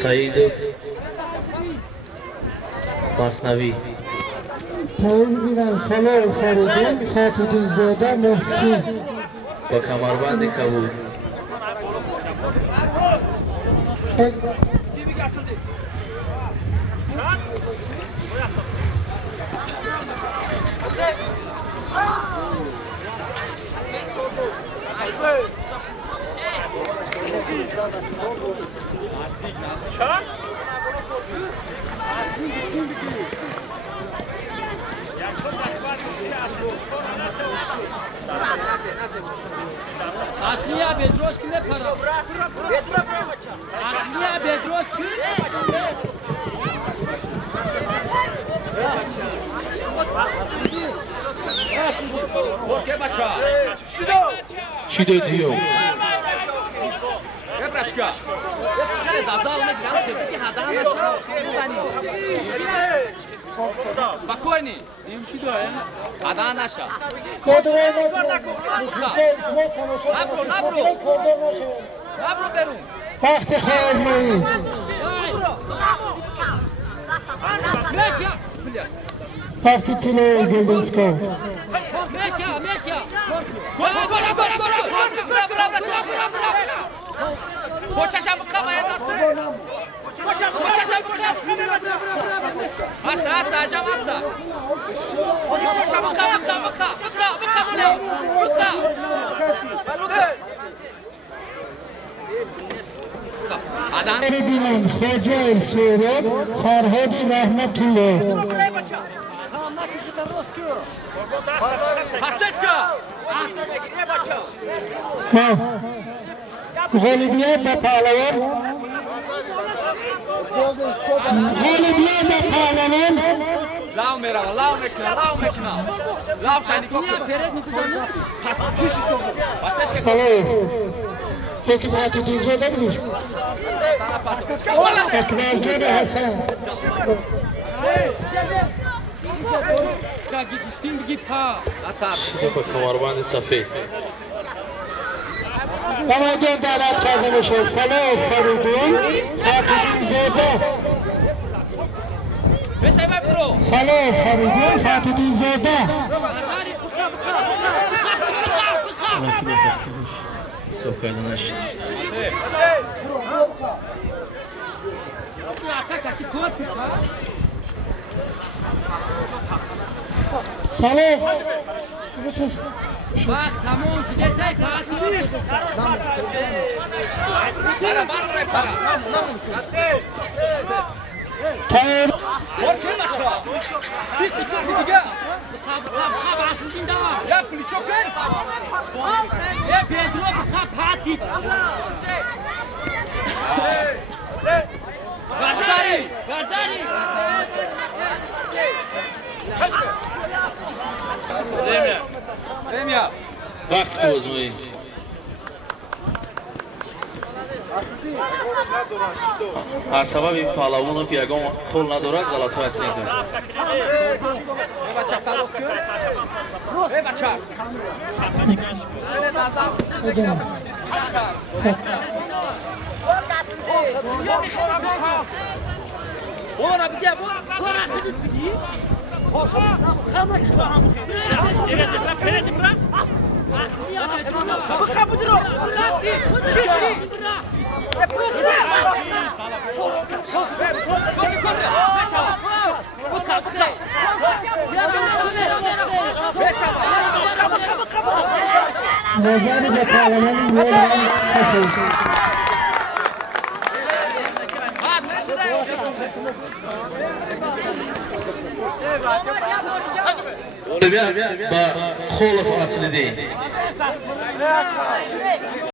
Saidov Masnavi Tayyibin Salih Faridun Fatih Zoda Muhsin با کمربند کبود Asliya Bedroşki ne para? Asliya Bedroşki. Çido diyor. Yapraçka. Dazalma gidelim ki hadan aşağı buzani. Спокойный. Немчидо, hadan aşağı. Nabro berun. Vakti Kazmayı Vakti Tile Gezinsko Meşya. Koçaşa bu kafaya dastı. Koçaşa bu kafaya. Hasta acaba hasta. Koçaşa bu kafaya. Binen Hoca El Suret Farhadi Rahmetullah Galibiye ve Palavan Lao mekna. Lao şani kokla. Salih Peki Fatih Zoda mı düşmüş? Ekbercan Hasan Çido با کمربند سفید نماینده دعوت کرده میشه صلاح فریدون فاتح زاده صلاح فریدون فاتح زاده Mətlə təxtəmiş Soqaydan açdı صلاح Bak tamam gidersen katil. Para. Tayyip Korkun aşağı. Biz bir ya. Kab aslında var. Ya Piliçoken. Ya Pedro sap hati. Gazari. Zemya. وقت کوزمایی از سبب این پهلوانو که یگان خول ندارد زلطه هستیم نظری به پارلمان میلان سفید با خول فلسطینی